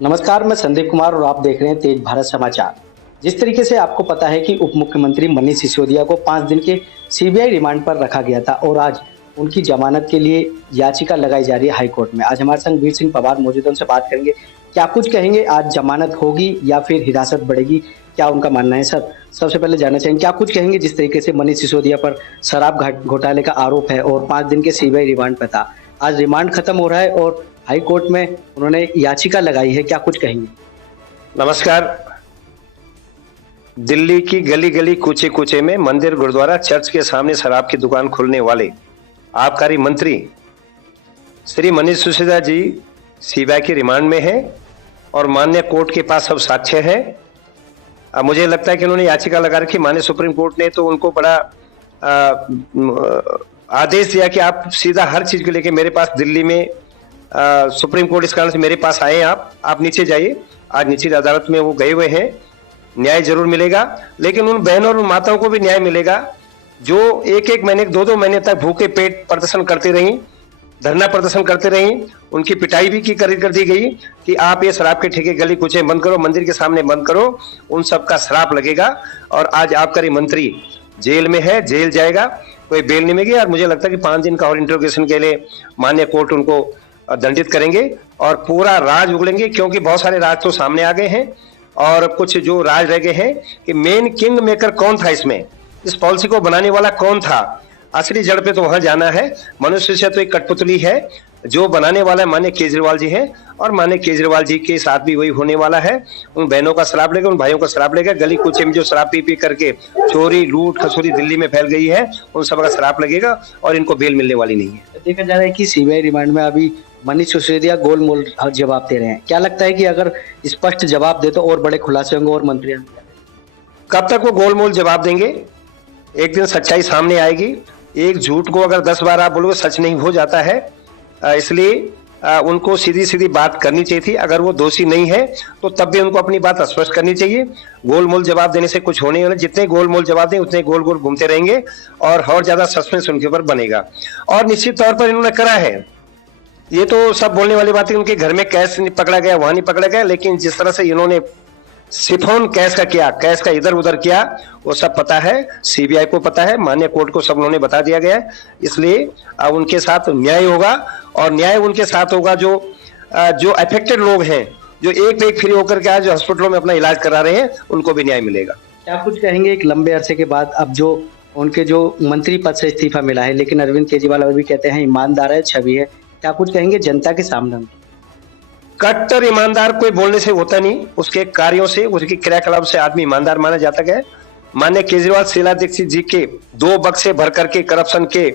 नमस्कार, मैं संदीप कुमार और आप देख रहे हैं तेज भारत समाचार। जिस तरीके से आपको पता है कि उप मुख्यमंत्री मनीष सिसोदिया को 5 दिन के सीबीआई रिमांड पर रखा गया था और आज उनकी जमानत के लिए याचिका लगाई जा रही है हाई कोर्ट में। आज हमारे संग वीर सिंह पवार मौजूद हैं, उनसे बात करेंगे। क्या कुछ कहेंगे, आज जमानत होगी या फिर हिरासत बढ़ेगी, क्या उनका मानना है? सर, सबसे पहले जानना चाहेंगे क्या कुछ कहेंगे जिस तरीके से मनीष सिसोदिया पर शराब घोटाले का आरोप है और 5 दिन के सीबीआई रिमांड पर था। आज रिमांड खत्म हो रहा है और हाई कोर्ट में उन्होंने याचिका लगाई है, क्या कुछ कहेंगे? नमस्कार। दिल्ली की गली गली कूचे कूचे में मंदिर, गुरुद्वारा, चर्च के सामने शराब की दुकान खोलने वाले आबकारी मंत्री श्री मनीष सिसोदिया जी सीबीआई की रिमांड में हैं और माननीय कोर्ट के पास सब साक्ष्य है। अब मुझे लगता है कि उन्होंने याचिका लगा रखी। माननीय सुप्रीम कोर्ट ने तो उनको बड़ा आदेश दिया कि आप सीधा हर चीज को लेके मेरे पास दिल्ली में सुप्रीम कोर्ट, इस कारण से मेरे पास आए। आप नीचे जाइए। आज नीचे अदालत में वो गए हुए हैं। न्याय जरूर मिलेगा, लेकिन उन बहनों और उन माताओं को भी न्याय मिलेगा जो एक महीने, दो महीने तक भूखे पेट प्रदर्शन करते रही, धरना प्रदर्शन करते रही। उनकी पिटाई भी कर दी गई कि आप ये शराब के ठेके गली कुचे बंद करो, मंदिर के सामने बंद करो। उन सबका श्राप लगेगा और आज आबकारी मंत्री जेल में है, जेल जाएगा, कोई बेल नहीं मिलेगी। और मुझे लगता है कि 5 दिन का और इंट्रोगेशन के लिए माननीय कोर्ट उनको दंडित करेंगे और पूरा राज उगलेंगे, क्योंकि बहुत सारे राज तो सामने आ गए हैं और कुछ जो राज रह गए हैं कि मेन किंग मेकर कौन था, इसमें इस पॉलिसी को बनाने वाला कौन था। असली जड़ पे तो वहां जाना है। मनुष्य से तो एक कठपुतली है, जो बनाने वाला है माननीय केजरीवाल जी है और माननीय केजरीवाल जी के साथ भी वही होने वाला है। उन बहनों का श्राप लेगा, उन भाइयों का श्राप लेगा। गली कूचे में जो शराब पी करके चोरी लूट खसोरी दिल्ली में फैल गई है, उन सब का श्राप लगेगा और इनको बेल मिलने वाली नहीं है। देखा जा रहा है कि सीबीआई रिमांड में अभी मनीष सिसोदिया गोलमोल जवाब दे रहे हैं। क्या लगता है कि अगर स्पष्ट जवाब दे तो और बड़े खुलासे होंगे और मंत्री? कब तक वो गोलमोल जवाब देंगे? एक दिन सच्चाई सामने आएगी। एक झूठ को अगर 10 बार आप बोलोगे सच नहीं हो जाता है। इसलिए उनको सीधी सीधी बात करनी चाहिए थी। अगर वो दोषी नहीं है तो तब भी उनको अपनी बात स्पष्ट करनी चाहिए। गोलमोल जवाब देने से कुछ होने वाला, जितने गोलमोल जवाब दें उतने गोल गोल घूमते रहेंगे और ज्यादा सस्पेंस उनके ऊपर बनेगा। और निश्चित तौर पर इन्होंने करा है। ये तो सब बोलने वाली बात है, उनके घर में कैश नहीं पकड़ा गया, वहां नहीं पकड़ा गया, लेकिन जिस तरह से इन्होंने सिफोन कैश का किया, कैश का इधर उधर किया, वो सब पता है, सीबीआई को पता है, माननीय कोर्ट को सब उन्होंने बता दिया गया है। इसलिए उनके साथ न्याय होगा और न्याय उनके साथ होगा जो अफेक्टेड लोग हैं, जो एक पे एक फ्री होकर के आज हॉस्पिटलों में अपना इलाज करा रहे हैं, उनको भी न्याय मिलेगा। क्या कुछ कहेंगे, एक लंबे अरसे के बाद अब जो उनके जो मंत्री पद से इस्तीफा मिला है, लेकिन अरविंद केजरीवाल अभी भी कहते हैं ईमानदार है, छवि है, क्या कुछ कहेंगे जनता के सामने? कट्टर ईमानदार कोई बोलने से होता नहीं, उसके कार्यों से, उसके क्रियाकलाप से आदमी ईमानदार माना जाता है। माननीय केजरीवाल शीला दीक्षित जी के 2 बक्से भर करके करप्शन के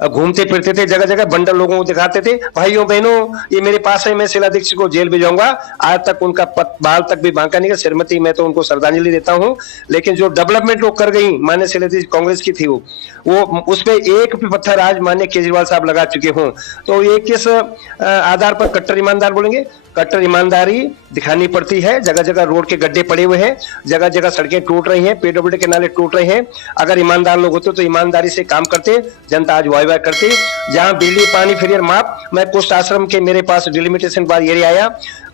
घूमते फिरते थे, जगह जगह बंडल लोगों को दिखाते थे, भाइयों बहनों ये मेरे पास है, मैं शीला दीक्षित को जेल भिजवाऊंगा। आज तक उनका बाल तक भी बांका नहीं है। श्रीमती, मैं तो उनको श्रद्धांजलि देता हूं, लेकिन जो डेवलपमेंट लोग कर गई माननीय शीला दीक्षित, कांग्रेस की थी वो उसमें एक भी पत्थर आज माननीय केजरीवाल साहब लगा चुके हों, तो ये किस आधार पर कट्टर ईमानदार बोलेंगे? कट्टर ईमानदारी दिखानी पड़ती है। जगह जगह रोड के गड्ढे पड़े हुए हैं, जगह जगह सड़कें टूट रही हैं, पीडब्ल्यूडी के नाले टूट रहे हैं। अगर ईमानदार लोग होते तो ईमानदारी से काम करते, जनता आज वाह वाह करती। जहां बिजली पानी फ्री माफ, मैं कुष्ठ आश्रम के मेरे पास डिलिमिटेशन बाद एरिया आया,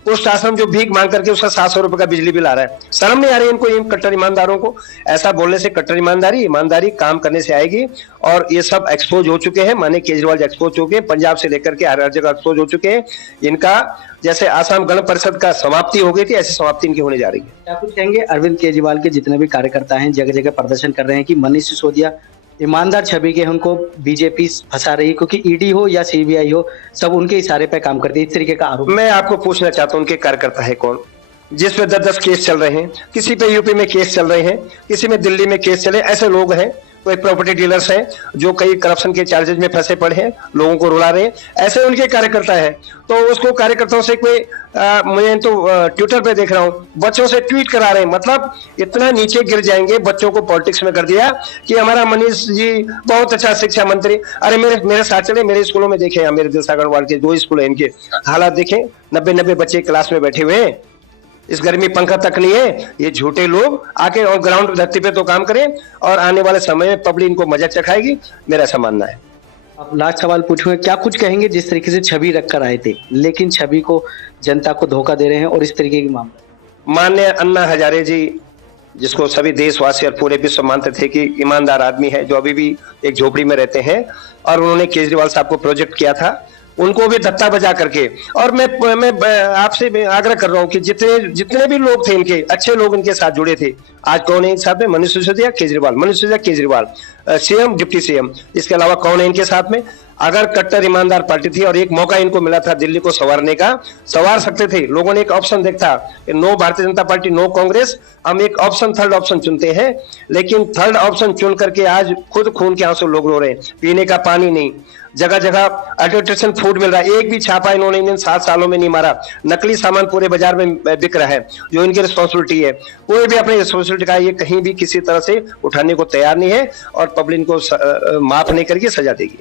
कुष्ठ आश्रम जो भीख मांग करके उसका 700 रुपए का बिजली बिल आ रहा है। शर्म नहीं आ रही इनको, इन कट्टर ईमानदारों को? ऐसा बोलने से कट्टर ईमानदारी काम करने से आएगी। और ये सब एक्सपोज हो चुके हैं, माने केजरीवाल एक्सपोज हो चुके हैं, पंजाब से लेकर के हर जगह एक्सपोज हो चुके हैं। इनका जैसे आसाम गण परिषद का समाप्ति हो गई थी, ऐसी समाप्ति इनकी होने जा रही है। क्या कुछ कहेंगे, अरविंद केजरीवाल के जितने भी कार्यकर्ता हैं जगह जगह प्रदर्शन कर रहे हैं कि मनीष सिसोदिया ईमानदार छवि के, उनको बीजेपी फंसा रही है, क्योंकि ईडी हो या सीबीआई हो सब उनके इशारे पे काम करती है, इस तरीके का आरोप। मैं आपको पूछना चाहता हूं, उनके कार्यकर्ता है कौन जिस पे 10-10 केस चल रहे हैं? किसी पे यूपी में केस चल रहे हैं, किसी में दिल्ली में केस चले। ऐसे लोग हैं, कोई प्रॉपर्टी डीलर्स हैं जो कई करप्शन के चार्जेज में फंसे पड़े हैं, लोगों को रुला रहे हैं, ऐसे उनके कार्यकर्ता है। तो उसको कार्यकर्ताओं से कोई मैं तो ट्विटर पे देख रहा हूँ, बच्चों से ट्वीट करा रहे हैं। मतलब इतना नीचे गिर जाएंगे, बच्चों को पॉलिटिक्स में कर दिया कि हमारा मनीष जी बहुत अच्छा शिक्षा मंत्री। अरे मेरे साथ चले, मेरे स्कूलों में देखे, मेरे दिलसा गढ़वाल के 2 स्कूल है, इनके हालात देखें, 90 बच्चे क्लास में बैठे हुए हैं, इस गर्मी पंखा तक नहीं है। ये झूठे लोग आके और ग्राउंड धरती पे तो काम करें और आने वाले समय में पब्लिक इनको मजा चखाएगी, मेरा ऐसा मानना है। अब लास्ट सवाल पूछूंगा, क्या कुछ कहेंगे जिस तरीके से छवि रखकर आए थे लेकिन छवि को जनता को धोखा दे रहे हैं और इस तरीके की मामला। माननीय अन्ना हजारे जी, जिसको सभी देशवासी और पूरे विश्व मानते थे कि ईमानदार आदमी है, जो अभी भी एक झोपड़ी में रहते हैं, और उन्होंने केजरीवाल साहब को प्रोजेक्ट किया था, उनको भी धत्ता बजा करके। और मैं आपसे आग्रह कर रहा हूं कि जितने भी लोग थे, इनके अच्छे लोग इनके साथ जुड़े थे। आज कौन है इनके साथ में? Manish Sisodia, Kejriwal, Manish Sisodia, Kejriwal, CM, deputy CM, इसके अलावा कौन है इनके साथ में? अगर कट्टर ईमानदार पार्टी थी और एक मौका इनको मिला था दिल्ली को संवारने का, संवार सकते थे। लोगों ने एक ऑप्शन देखा कि no Bharatiya Janata party, no Congress, हम एक ऑप्शन, थर्ड ऑप्शन चुनते हैं। लेकिन थर्ड ऑप्शन चुन करके आज खुद खून के आंसू लोग रो रहे हैं, पीने का पानी नहीं, जगह जगह अडल्ट्रेशन फूड मिल रहा है, एक भी छापा इन्होंने इन 7 सालों में नहीं मारा। नकली सामान पूरे बाजार में बिक रहा है, जो इनकी रिस्पॉन्सिबिलिटी है। कोई भी अपनी रिस्पॉन्सिबिलिटी का ये कहीं भी किसी तरह से उठाने को तैयार नहीं है, और पब्लिक को माफ नहीं करके सजा देगी।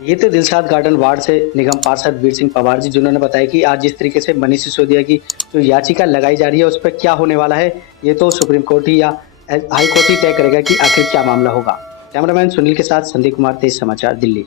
ये थे दिलशाद गार्डन वार्ड से निगम पार्षद वीर सिंह पवार जी, जिन्होंने बताया कि आज जिस तरीके से मनीष सिसोदिया की जो याचिका लगाई जा रही है उस पर क्या होने वाला है, ये तो सुप्रीम कोर्ट ही या हाई कोर्ट ही तय करेगा कि आखिर क्या मामला होगा। कैमरामैन सुनील के साथ संदीप कुमार, तेज समाचार, दिल्ली।